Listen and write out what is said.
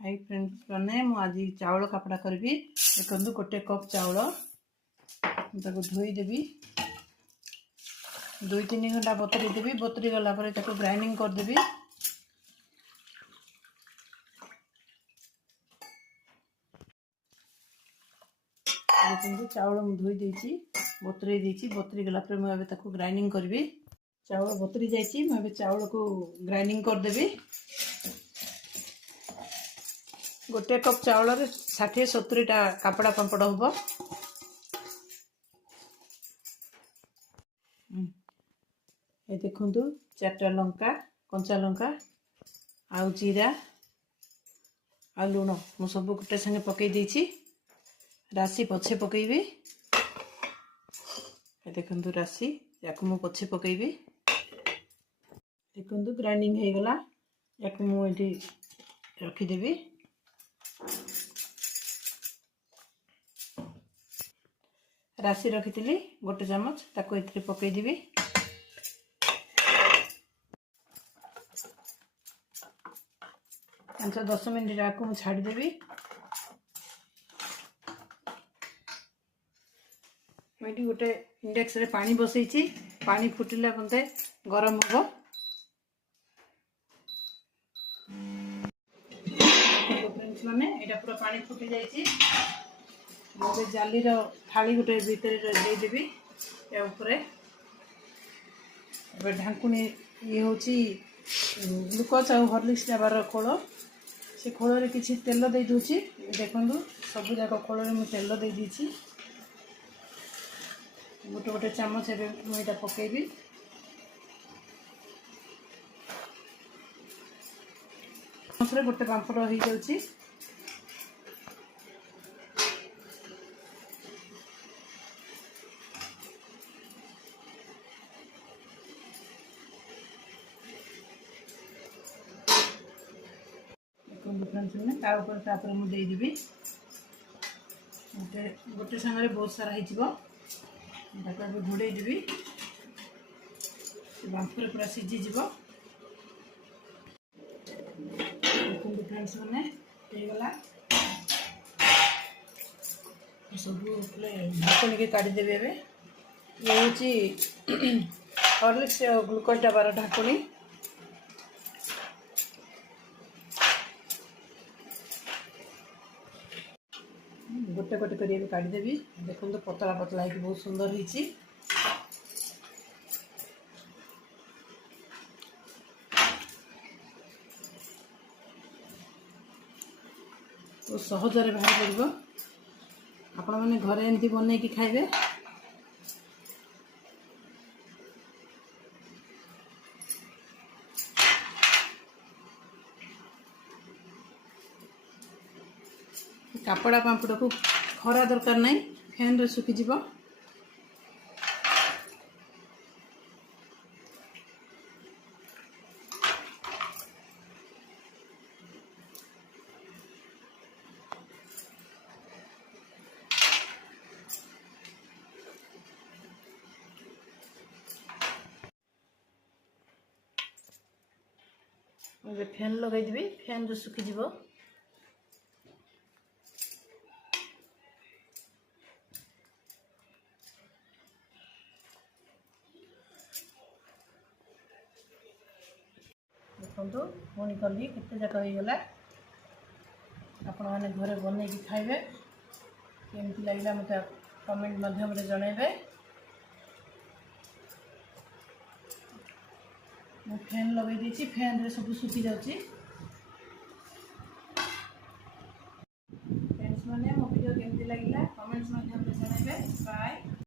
Hi friends मैंने मुझे चाउल कापड़ा करी देखो गोटे कप चाउल धोईदेवी 2-3 घंटा बतुरी देवी बतुरी गला ग्राइंडिंग करदेवी। देखो चाउल मुझे धोई बतुरी गला मुझे ग्राइंडिंग करी। चाउल बतुरी जाइए मुझे चाउल को ग्राइंडिंग करदेवी। गोटे कप चाउल 60-70टा कापड़ा पापड़ हम। ये देखु 4टा लंका कंचा लंका आउ जीरा आ लुण मु सब गोटे संगे पकई देछि। राशि पछे पकईबी। देखु राशि या मु पछे पकईबी। देखु ग्राइंडिंग हो गला या मुझे रखीदेवी। राशि रखी गोटे चामच ताको एथिरे पकईदेवी। 5-10 मिनट आपको मुझे छाड़देवी। मुझे गोटे इंडक्शन रे पानी बसई पानी फुटिला बंदे गरम हम। फ्रेंड्स माने एटा पूरा पानी फुटी जाइए। मुझे जाली थाली गोटे भीतर देदेवी या ऊपर ढाकुणी ये हूँ ग्लूकोज आ हॉर्लिक्स नेबार खोल से खोल किसी तेल दे दूची। देखु सब जाक खोल मुझे तेल दे दी गोटे गोटे चामच मुझे पकईबी। गोटे पापड़ हो जाऊँगी। मुझे मुझेदेवी गोटे गोटे सांगे बहुत सारा हो घोड़े देवी बांफरे पूरा सीझीज। फ्रेंड्स मैंने गला सब ढाकुणी के काढ़ीदेवी। ये हूँ हॉर्लिक्स ग्लूकोज डबार ढाकुणी। गोटे गोटे कर काढ़ीदेवी। देखो पतला पतला है बहुत सुंदर होती। तो सहजरे बाहर पड़ो आपण मैंने घरे एमती बनई कि खाइबे। कापड़ा पापड़ को खरा दरकार नहीं फैन रे सुखीज। फैन लगेदेवी फैन रे सुखीज। देखो पुणी कली केते जाक होगला। आपण मैंने घरे बनई कि खाइबे केमती लगे मत कमेंट माध्यम जनइबे। मु फैन लगे दी फैन रे सब सुखी जाउची। फ्रेंड्स माने मो वीडियो केमती लगिला कमेंट्स माध्यम